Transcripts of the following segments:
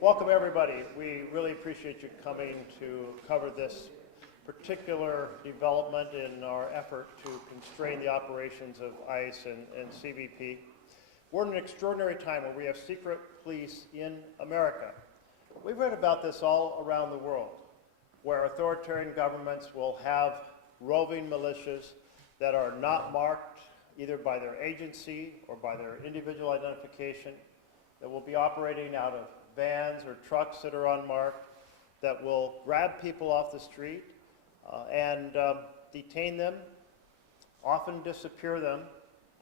Welcome, everybody. We really appreciate you coming to cover this particular development in our effort to constrain the operations of ICE and CBP. We're in an extraordinary time where we have secret police in America. We've read about this all around the world, where authoritarian governments will have roving militias that are not marked either by their agency or by their individual identification, that will be operating out of vans or trucks that are unmarked, that will grab people off the street and detain them, often disappear them,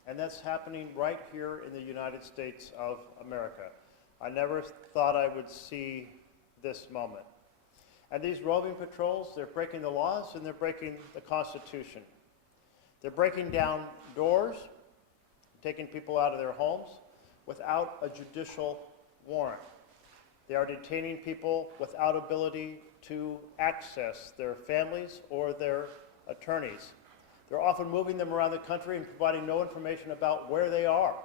and that's happening right here in the United States of America. I never thought I would see this moment. And these roving patrols, they're breaking the laws and they're breaking the Constitution. They're breaking down doors, taking people out of their homes without a judicial warrant. They are detaining people without ability to access their families or their attorneys. They're often moving them around the country and providing no information about where they are.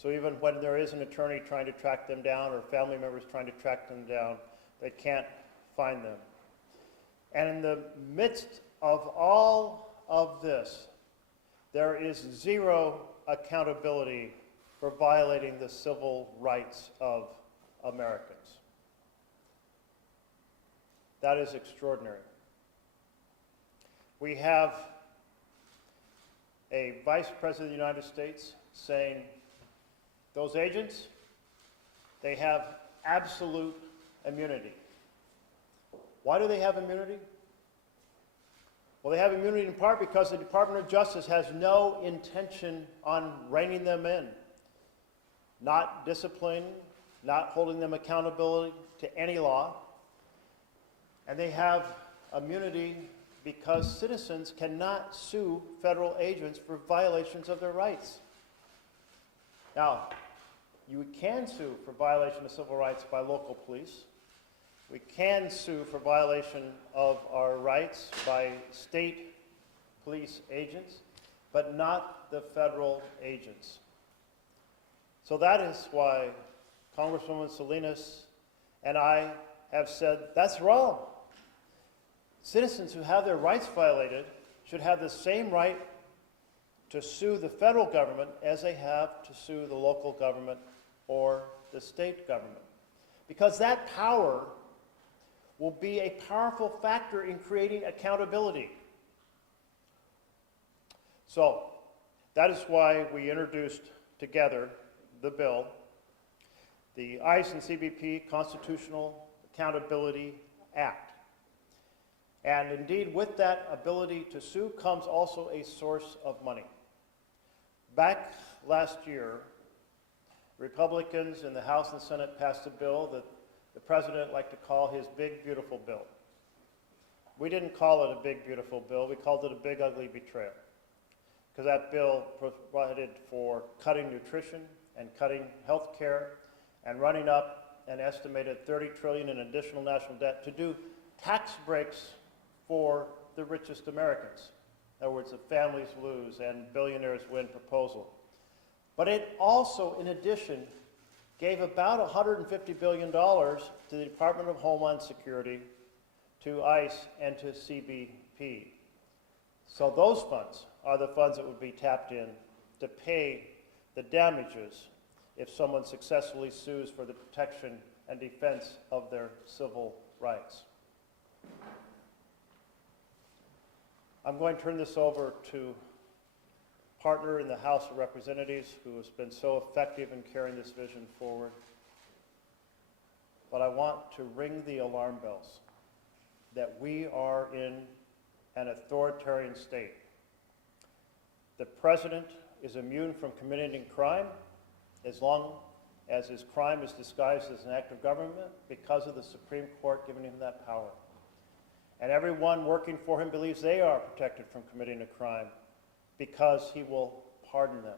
So even when there is an attorney trying to track them down or family members trying to track them down, they can't find them. And in the midst of all of this, there is zero accountability for violating the civil rights of Americans. That is extraordinary. We have a Vice President of the United States saying those agents, they have absolute immunity. Why do they have immunity? Well, they have immunity in part because the Department of Justice has no intention on reining them in, not disciplining, not holding them accountable to any law. And they have immunity because citizens cannot sue federal agents for violations of their rights. Now, you can sue for violation of civil rights by local police. We can sue for violation of our rights by state police agents, but not the federal agents. So that is why Congresswoman Salinas and I have said that's wrong. Citizens who have their rights violated should have the same right to sue the federal government as they have to sue the local government or the state government, because that power will be a powerful factor in creating accountability. So that is why we introduced together the bill, the ICE and CBP Constitutional Accountability Act. And indeed, with that ability to sue comes also a source of money. Back last year, Republicans in the House and Senate passed a bill that the president liked to call his big, beautiful bill. We didn't call it a big, beautiful bill. We called it a big, ugly betrayal, because that bill provided for cutting nutrition and cutting health care and running up an estimated $30 trillion in additional national debt to do tax breaks for the richest Americans. In other words, the families lose and billionaires win proposal. But it also, in addition, gave about $150 billion to the Department of Homeland Security, to ICE, and to CBP. So those funds are the funds that would be tapped in to pay the damages if someone successfully sues for the protection and defense of their civil rights. I'm going to turn this over to a partner in the House of Representatives who has been so effective in carrying this vision forward. But I want to ring the alarm bells that we are in an authoritarian state. The president is immune from committing crime as long as his crime is disguised as an act of government because of the Supreme Court giving him that power. And everyone working for him believes they are protected from committing a crime because he will pardon them.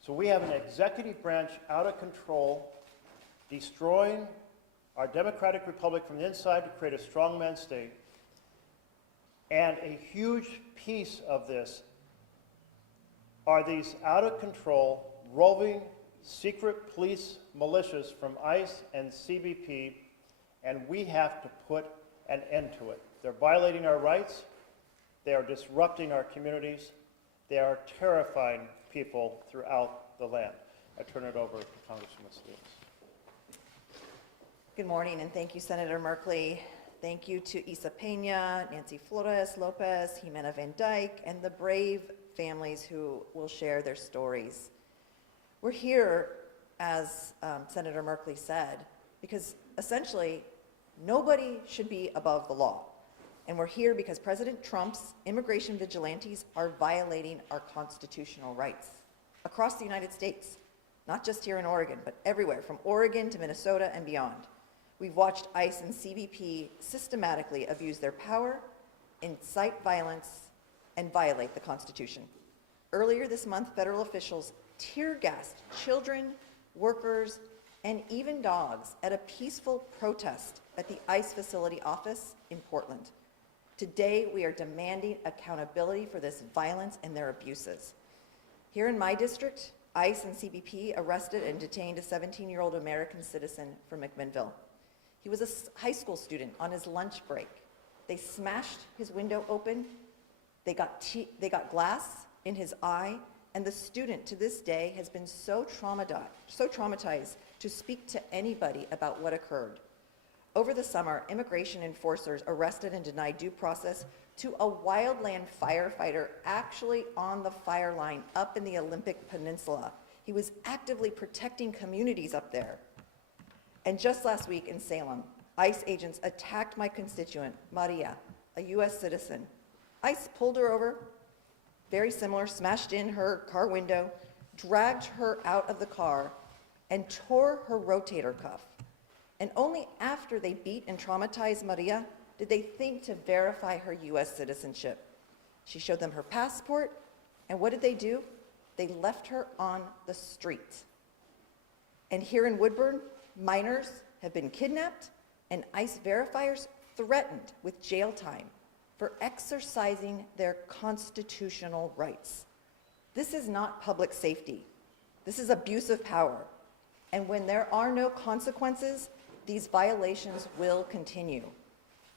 So we have an executive branch out of control, destroying our democratic republic from the inside to create a strongman state. And a huge piece of this are these out of control, roving secret police militias from ICE and CBP, and we have to put an end to it. They're violating our rights. They are disrupting our communities. They are terrifying people throughout the land. I turn it over to Congresswoman Salinas. Good morning, and thank you, Senator Merkley. Thank you to Isa Pena, Nancy Flores Lopez, Jimena Van Dyke, and the brave families who will share their stories. We're here, as Senator Merkley said, because essentially nobody should be above the law. And we're here because President Trump's immigration vigilantes are violating our constitutional rights across the United States, not just here in Oregon, but everywhere, from Oregon to Minnesota and beyond. We've watched ICE and CBP systematically abuse their power, incite violence, and violate the Constitution. Earlier this month, federal officials tear-gassed children, workers, and even dogs at a peaceful protest at the ICE facility office in Portland. Today, we are demanding accountability for this violence and their abuses. Here in my district, ICE and CBP arrested and detained a 17-year-old American citizen from McMinnville. He was a high school student on his lunch break. They smashed his window open, they got glass in his eye, and the student to this day has been so traumatized to speak to anybody about what occurred. Over the summer, immigration enforcers arrested and denied due process to a wildland firefighter actually on the fire line up in the Olympic Peninsula. He was actively protecting communities up there. And just last week in Salem, ICE agents attacked my constituent, Maria, a US citizen. ICE pulled her over, very similar, smashed in her car window, dragged her out of the car, and tore her rotator cuff. And only after they beat and traumatized Maria did they think to verify her US citizenship. She showed them her passport, and what did they do? They left her on the street. And here in Woodburn, minors have been kidnapped, and ICE verifiers threatened with jail time for exercising their constitutional rights. This is not public safety. This is abuse of power. And when there are no consequences, these violations will continue.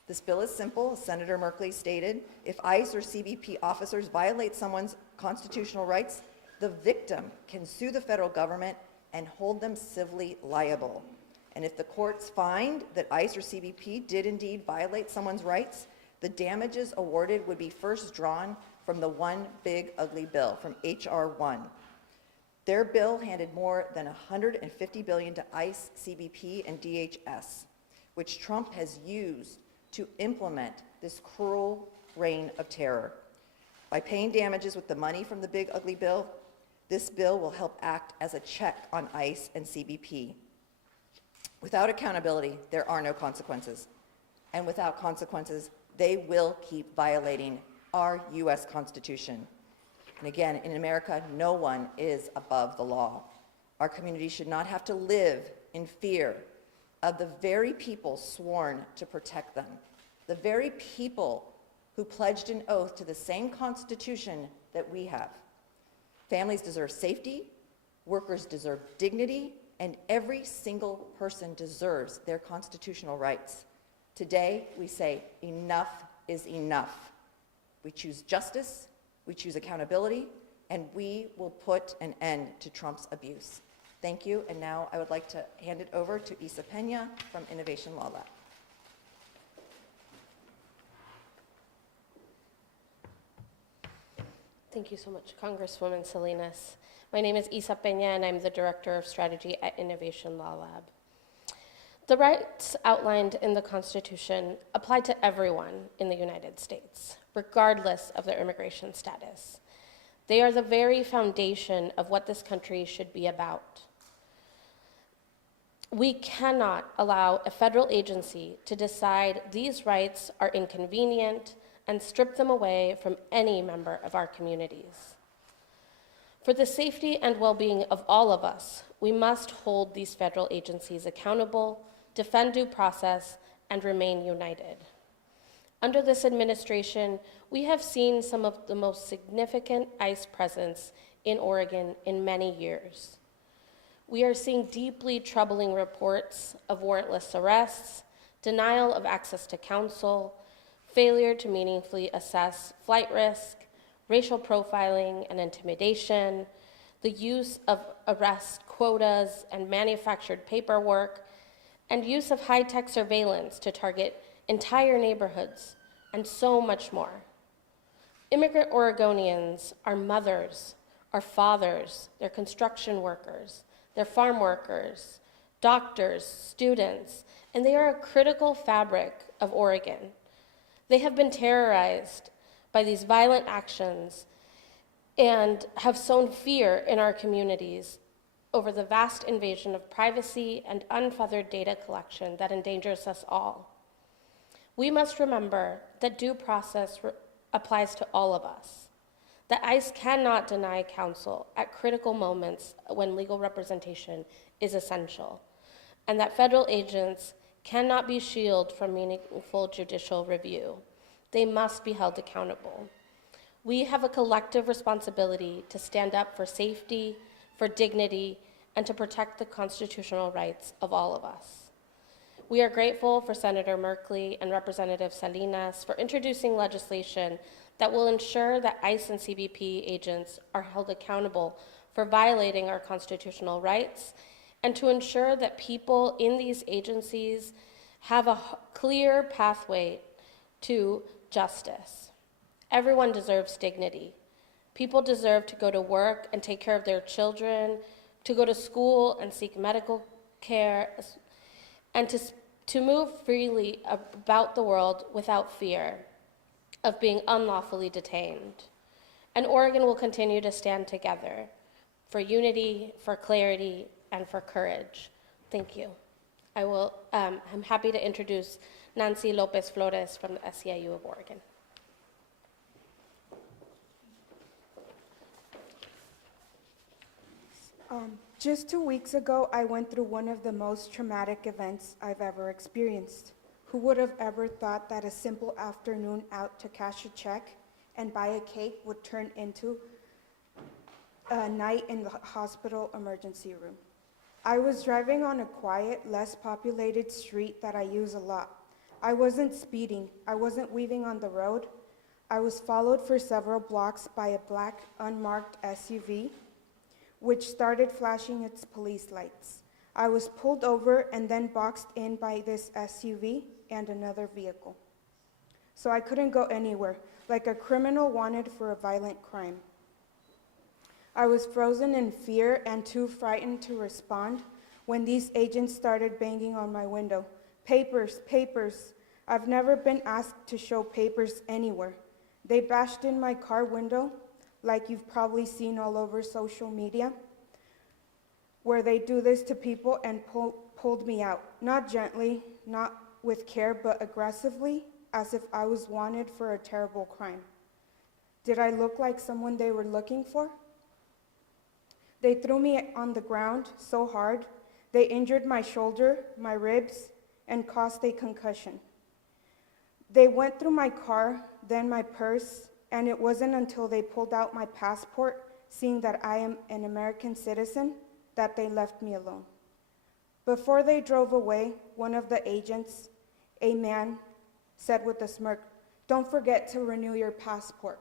This bill is simple, as Senator Merkley stated. If ICE or CBP officers violate someone's constitutional rights, the victim can sue the federal government and hold them civilly liable. And if the courts find that ICE or CBP did indeed violate someone's rights, the damages awarded would be first drawn from the One Big Ugly Bill, from H.R. 1. Their bill handed more than $150 billion to ICE, CBP, and DHS, which Trump has used to implement this cruel reign of terror. By paying damages with the money from the Big Ugly Bill, this bill will help act as a check on ICE and CBP. Without accountability, there are no consequences. And without consequences, they will keep violating our U.S. Constitution. And again, in America, no one is above the law. Our community should not have to live in fear of the very people sworn to protect them, the very people who pledged an oath to the same Constitution that we have. Families deserve safety, workers deserve dignity, and every single person deserves their constitutional rights. Today, we say enough is enough. We choose justice, we choose accountability, and we will put an end to Trump's abuse. Thank you, and now I would like to hand it over to Isa Pena from Innovation Law Lab. Thank you so much, Congresswoman Salinas. My name is Isa Pena, and I'm the Director of Strategy at Innovation Law Lab. The rights outlined in the Constitution apply to everyone in the United States, regardless of their immigration status. They are the very foundation of what this country should be about. We cannot allow a federal agency to decide these rights are inconvenient and strip them away from any member of our communities. For the safety and well-being of all of us, we must hold these federal agencies accountable, defend due process, and remain united. Under this administration, we have seen some of the most significant ICE presence in Oregon in many years. We are seeing deeply troubling reports of warrantless arrests, denial of access to counsel, failure to meaningfully assess flight risk, racial profiling and intimidation, the use of arrest quotas and manufactured paperwork, and use of high-tech surveillance to target entire neighborhoods, and so much more. Immigrant Oregonians are mothers, are fathers, they're construction workers, they're farm workers, doctors, students, and they are a critical fabric of Oregon. They have been terrorized by these violent actions and have sown fear in our communities over the vast invasion of privacy and unfeathered data collection that endangers us all. We must remember that due process applies to all of us, that ICE cannot deny counsel at critical moments when legal representation is essential, and that federal agents cannot be shielded from meaningful judicial review. They must be held accountable. We have a collective responsibility to stand up for safety, for dignity, and to protect the constitutional rights of all of us. We are grateful for Senator Merkley and Representative Salinas for introducing legislation that will ensure that ICE and CBP agents are held accountable for violating our constitutional rights, and to ensure that people in these agencies have a clear pathway to justice. Everyone deserves dignity. People deserve to go to work and take care of their children, to go to school and seek medical care, and to move freely about the world without fear of being unlawfully detained. And Oregon will continue to stand together for unity, for clarity, and for courage. Thank you. I'm happy to introduce Nancy Lopez Flores from the SEIU of Oregon. Just 2 weeks ago, I went through one of the most traumatic events I've ever experienced. Who would have ever thought that a simple afternoon out to cash a check and buy a cake would turn into a night in the hospital emergency room? I was driving on a quiet, less populated street that I use a lot. I wasn't speeding. I wasn't weaving on the road. I was followed for several blocks by a black, unmarked SUV, which started flashing its police lights. I was pulled over and then boxed in by this SUV and another vehicle. So I couldn't go anywhere, like a criminal wanted for a violent crime. I was frozen in fear and too frightened to respond when these agents started banging on my window. Papers, papers. I've never been asked to show papers anywhere. They bashed in my car window, like you've probably seen all over social media, where they do this to people, and pulled me out. Not gently, not with care, but aggressively, as if I was wanted for a terrible crime. Did I look like someone they were looking for? They threw me on the ground so hard, they injured my shoulder, my ribs, and caused a concussion. They went through my car, then my purse, and it wasn't until they pulled out my passport, seeing that I am an American citizen, that they left me alone. Before they drove away, one of the agents, a man, said with a smirk, "Don't forget to renew your passport."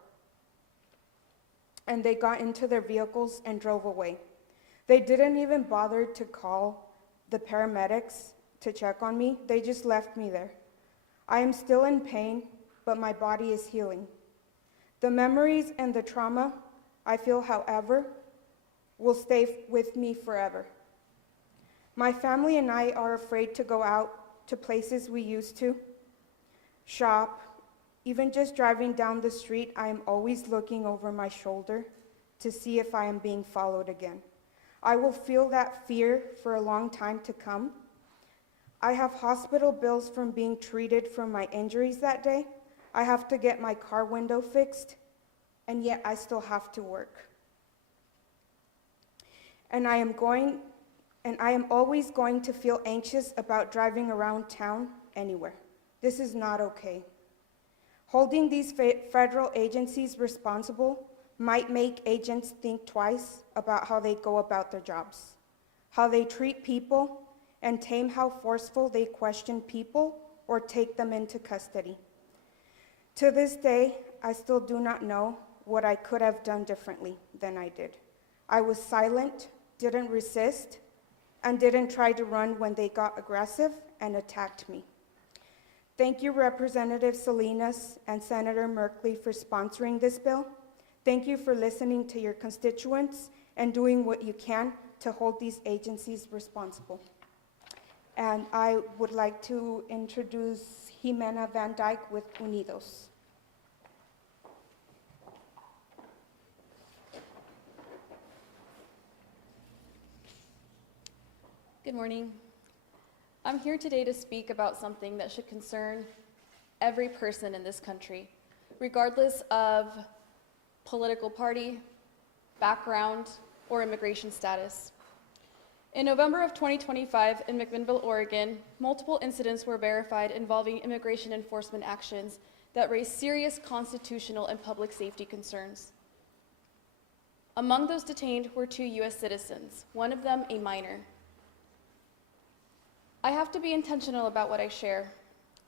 And they got into their vehicles and drove away. They didn't even bother to call the paramedics to check on me. They just left me there. I am still in pain, but my body is healing. The memories and the trauma I feel, however, will stay with me forever. My family and I are afraid to go out to places we used to, shop. Even just driving down the street, I am always looking over my shoulder to see if I am being followed again. I will feel that fear for a long time to come. I have hospital bills from being treated for my injuries that day. I have to get my car window fixed, and yet I still have to work. And I am always going to feel anxious about driving around town anywhere. This is not okay. Holding these federal agencies responsible might make agents think twice about how they go about their jobs. how they treat people, and tame how forceful they question people or take them into custody. To this day, I still do not know what I could have done differently than I did. I was silent, didn't resist, and didn't try to run when they got aggressive and attacked me. Thank you, Representative Salinas and Senator Merkley, for sponsoring this bill. Thank you for listening to your constituents and doing what you can to hold these agencies responsible. And I would like to introduce Jimena Van Dyke with Unidos. Good morning. I'm here today to speak about something that should concern every person in this country, regardless of political party, background, or immigration status. In November of 2025 in McMinnville, Oregon, multiple incidents were verified involving immigration enforcement actions that raised serious constitutional and public safety concerns. Among those detained were 2 U.S. citizens, one of them a minor. I have to be intentional about what I share.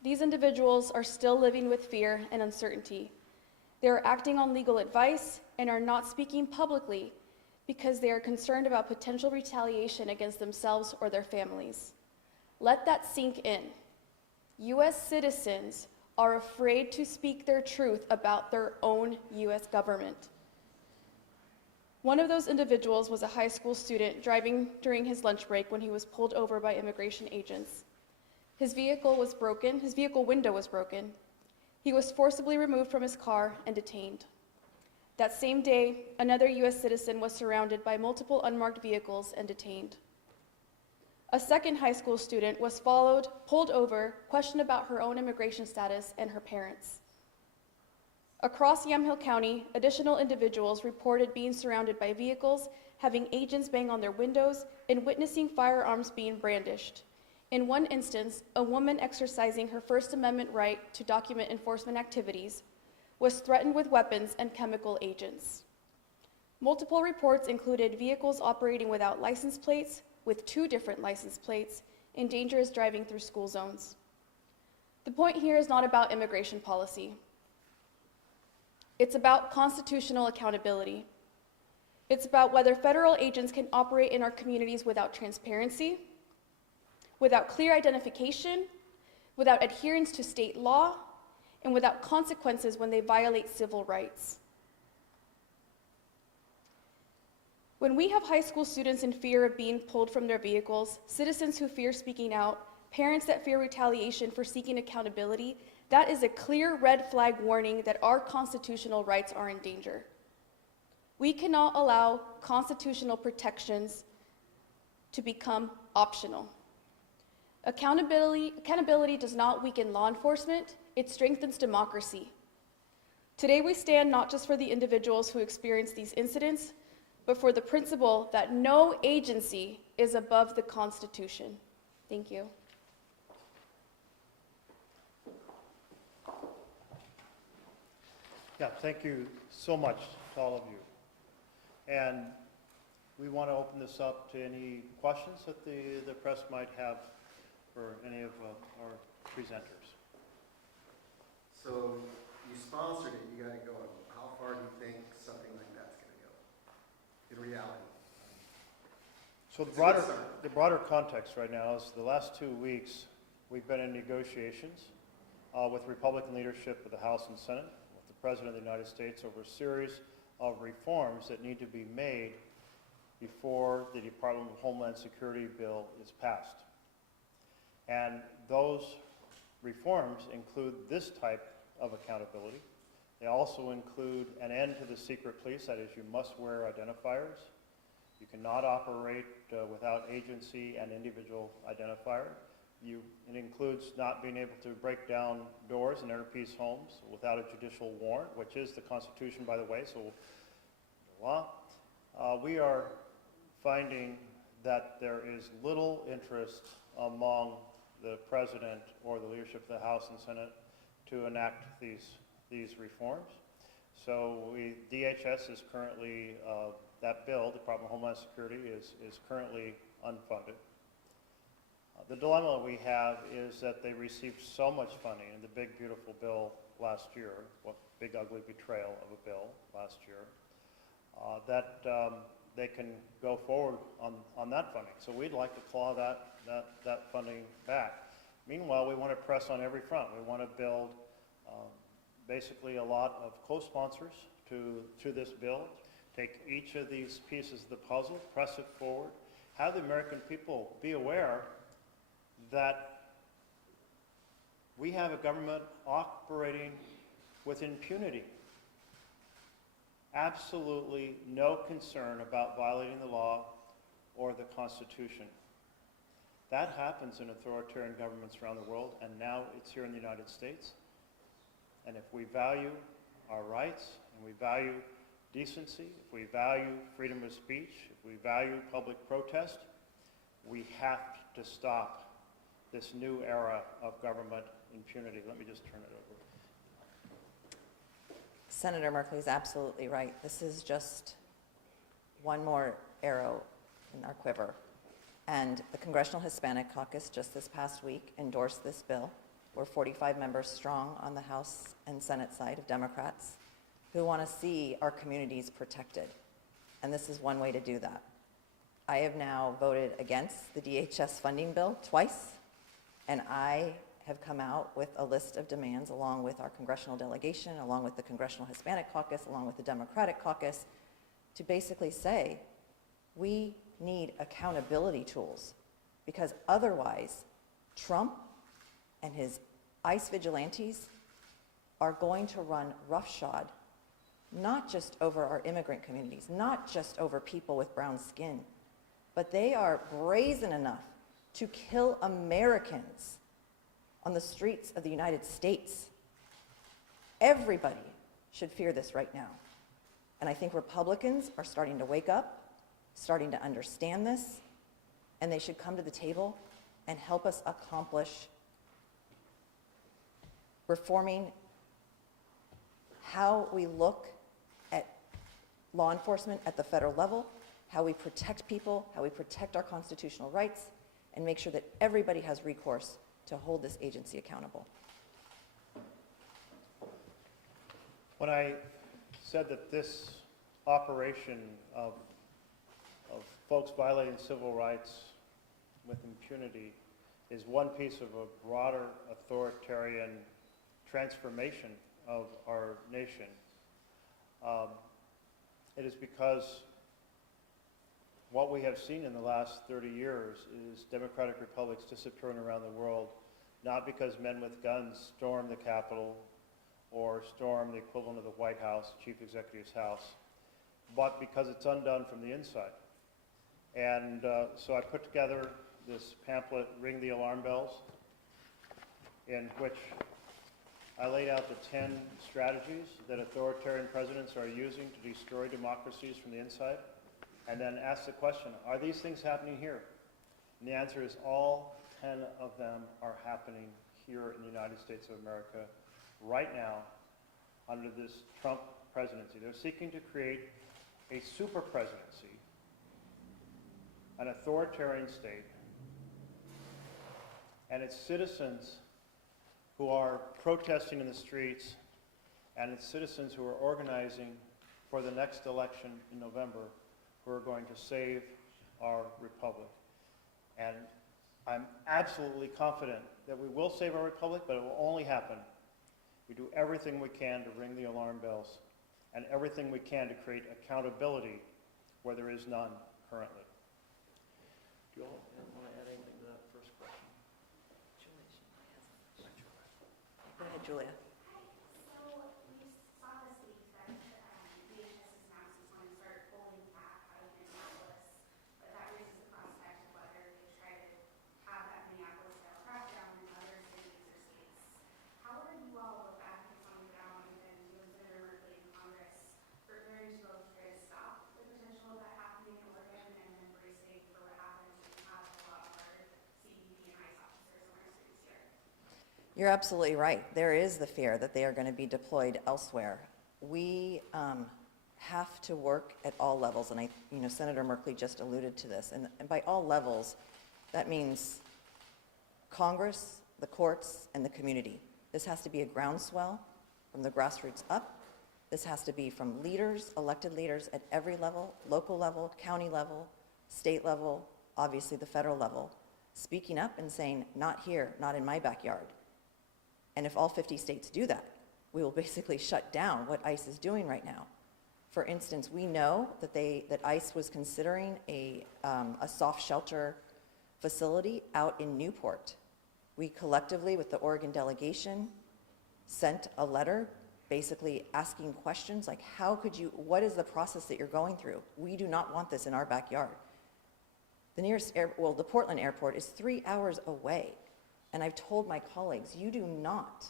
These individuals are still living with fear and uncertainty. They are acting on legal advice and are not speaking publicly because they are concerned about potential retaliation against themselves or their families. Let that sink in. U.S. citizens are afraid to speak their truth about their own U.S. government. One of those individuals was a high school student driving during his lunch break when he was pulled over by immigration agents. His vehicle window was broken. He was forcibly removed from his car and detained. That same day, another U.S. citizen was surrounded by multiple unmarked vehicles and detained. A second high school student was followed, pulled over, questioned about her own immigration status and her parents. Across Yamhill County, additional individuals reported being surrounded by vehicles, having agents bang on their windows, and witnessing firearms being brandished. In one instance, a woman exercising her First Amendment right to document enforcement activities was threatened with weapons and chemical agents. Multiple reports included vehicles operating without license plates, with 2 different license plates, and dangerous driving through school zones. The point here is not about immigration policy. It's about constitutional accountability. It's about whether federal agents can operate in our communities without transparency, without clear identification, without adherence to state law, and without consequences when they violate civil rights. When we have high school students in fear of being pulled from their vehicles, citizens who fear speaking out, parents that fear retaliation for seeking accountability, that is a clear red flag warning that our constitutional rights are in danger. We cannot allow constitutional protections to become optional. Accountability does not weaken law enforcement, it strengthens democracy. Today we stand not just for the individuals who experience these incidents, but for the principle that no agency is above the Constitution. Thank you. Yeah, thank you so much to all of you. And we want to open this up to any questions that the press might have for any of our presenters. So you sponsored it, you got it going. How far do you think something like that's going to go in reality? So the broader context right now is the last 2 weeks we've been in negotiations with Republican leadership of the House and Senate, with the President of the United States over a series of reforms that need to be made before the Department of Homeland Security bill is passed. And those reforms include this type of accountability. They also include an end to the secret police, that is, you must wear identifiers. You cannot operate without agency and individual identifier. It includes not being able to break down doors in enter-peace homes without a judicial warrant, which is the Constitution, by the way, so the law. We are finding that there is little interest among the President or the leadership of the House and Senate to enact these reforms. So DHS is currently, that bill, Department of Homeland Security, is currently unfunded. The dilemma we have is that they received so much funding in the big, beautiful bill last year, what big, ugly betrayal of a bill last year, that they can go forward on that funding. So we'd like to claw that funding back. Meanwhile, we want to press on every front. We want to build basically a lot of co-sponsors to this bill, take each of these pieces of the puzzle, press it forward, have the American people be aware that we have a government operating with impunity. Absolutely no concern about violating the law or the Constitution. That happens in authoritarian governments around the world, and now it's here in the United States. And if we value our rights, and we value decency, if we value freedom of speech, if we value public protest, we have to stop this new era of government impunity. Let me just turn it over. Senator Merkley is absolutely right. This is just one more arrow in our quiver. And the Congressional Hispanic Caucus just this past week endorsed this bill. We're 45 members strong on the House and Senate side of Democrats who want to see our communities protected. And this is one way to do that. I have now voted against the DHS funding bill twice, and I have come out with a list of demands along with our congressional delegation, along with the Congressional Hispanic Caucus, along with the Democratic Caucus, to basically say we need accountability tools, because otherwise Trump and his ICE vigilantes are going to run roughshod, not just over our immigrant communities, not just over people with brown skin, but they are brazen enough to kill Americans on the streets of the United States. Everybody should fear this right now. And I think Republicans are starting to wake up, starting to understand this, and they should come to the table and help us accomplish reforming how we look at law enforcement at the federal level, how we protect people, how we protect our constitutional rights, and make sure that everybody has recourse to hold this agency accountable. When I said that this operation of folks violating civil rights with impunity is one piece of a broader authoritarian transformation of our nation, it is because what we have seen in the last 30 years is democratic republics disappearing around the world, not because men with guns storm the Capitol or storm the equivalent of the White House, Chief Executive's house, but because it's undone from the inside. And so I put together this pamphlet, Ring the Alarm Bells, in which I laid out the 10 strategies that authoritarian presidents are using to destroy democracies from the inside, and then ask the question, are these things happening here? And the answer is all 10 of them are happening here in the United States of America right now under this Trump presidency. They're seeking to create a super presidency, an authoritarian state, and its citizens who are protesting in the streets, and its citizens who are organizing for the next election in November, who are going to save our republic. And I'm absolutely confident that we will save our republic, but it will only happen. We do everything we can to ring the alarm bells, and everything we can to create accountability where there is none currently. Do you all want to add anything to that first question? Go ahead, Julia. You're absolutely right. There is the fear that they are going to be deployed elsewhere. We have to work at all levels, and Senator Merkley just alluded to this, and by all levels, that means Congress, the courts, and the community. This has to be a groundswell from the grassroots up. This has to be from leaders, elected leaders at every level, local level, county level, state level, obviously the federal level, speaking up and saying, not here, not in my backyard. And if all 50 states do that, we will basically shut down what ICE is doing right now. For instance, we know that ICE was considering a soft shelter facility out in Newport. We collectively, with the Oregon delegation, sent a letter basically asking questions like, what is the process that you're going through? We do not want this in our backyard. The nearest the Portland airport is 3 hours away. And I've told my colleagues, you do not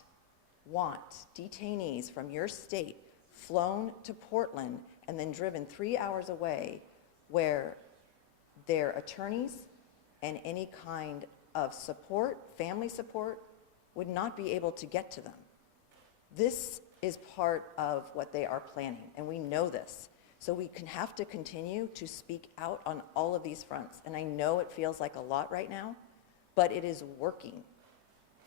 want detainees from your state flown to Portland and then driven 3 hours away where their attorneys and any kind of support, family support, would not be able to get to them. This is part of what they are planning, and we know this. So we have to continue to speak out on all of these fronts. And I know it feels like a lot right now, but it is working.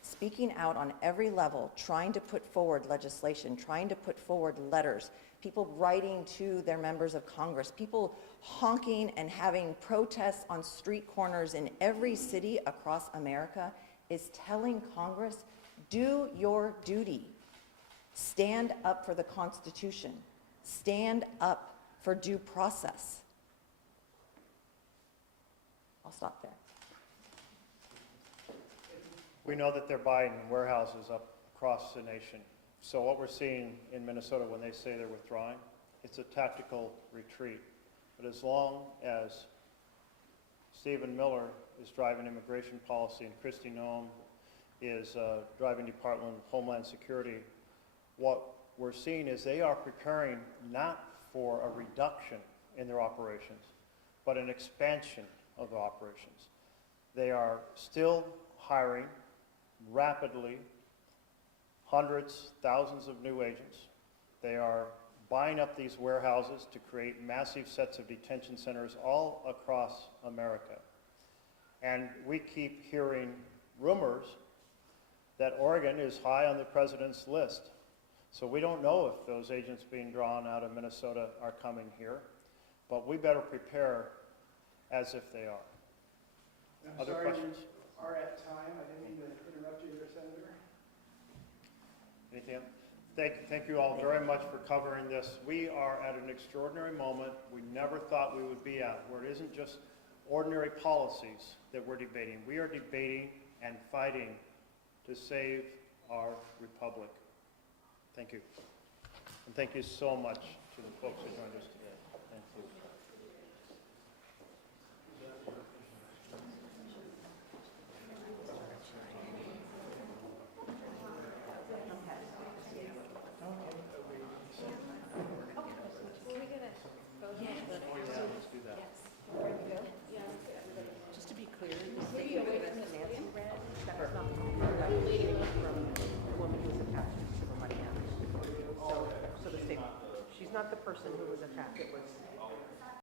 Speaking out on every level, trying to put forward legislation, trying to put forward letters, people writing to their members of Congress, people honking and having protests on street corners in every city across America is telling Congress, do your duty. Stand up for the Constitution. Stand up for due process. I'll stop there. We know that they're buying warehouses up across the nation. So what we're seeing in Minnesota when they say they're withdrawing, it's a tactical retreat. But as long as Stephen Miller is driving immigration policy and Kristi Noem is driving Department of Homeland Security, what we're seeing is they are preparing not for a reduction in their operations, but an expansion of the operations. They are still hiring rapidly hundreds, thousands of new agents. They are buying up these warehouses to create massive sets of detention centers all across America. And we keep hearing rumors that Oregon is high on the president's list. So we don't know if those agents being drawn out of Minnesota are coming here, but we better prepare as if they are. I'm Other sorry questions? we are at time. I didn't mean to interrupt you there, Senator. Anything else? Thank you all very much for covering this. We are at an extraordinary moment we never thought we would be at, where it isn't just ordinary policies that we're debating. We are debating and fighting to save our republic. Thank you. And thank you so much to the folks who joined us today. Thank you. Just to be clear, the statement that Nancy read, that was not that was taken from the woman who was attacked in Civil Money Act. So the statement, she's not the person who was attacked, it was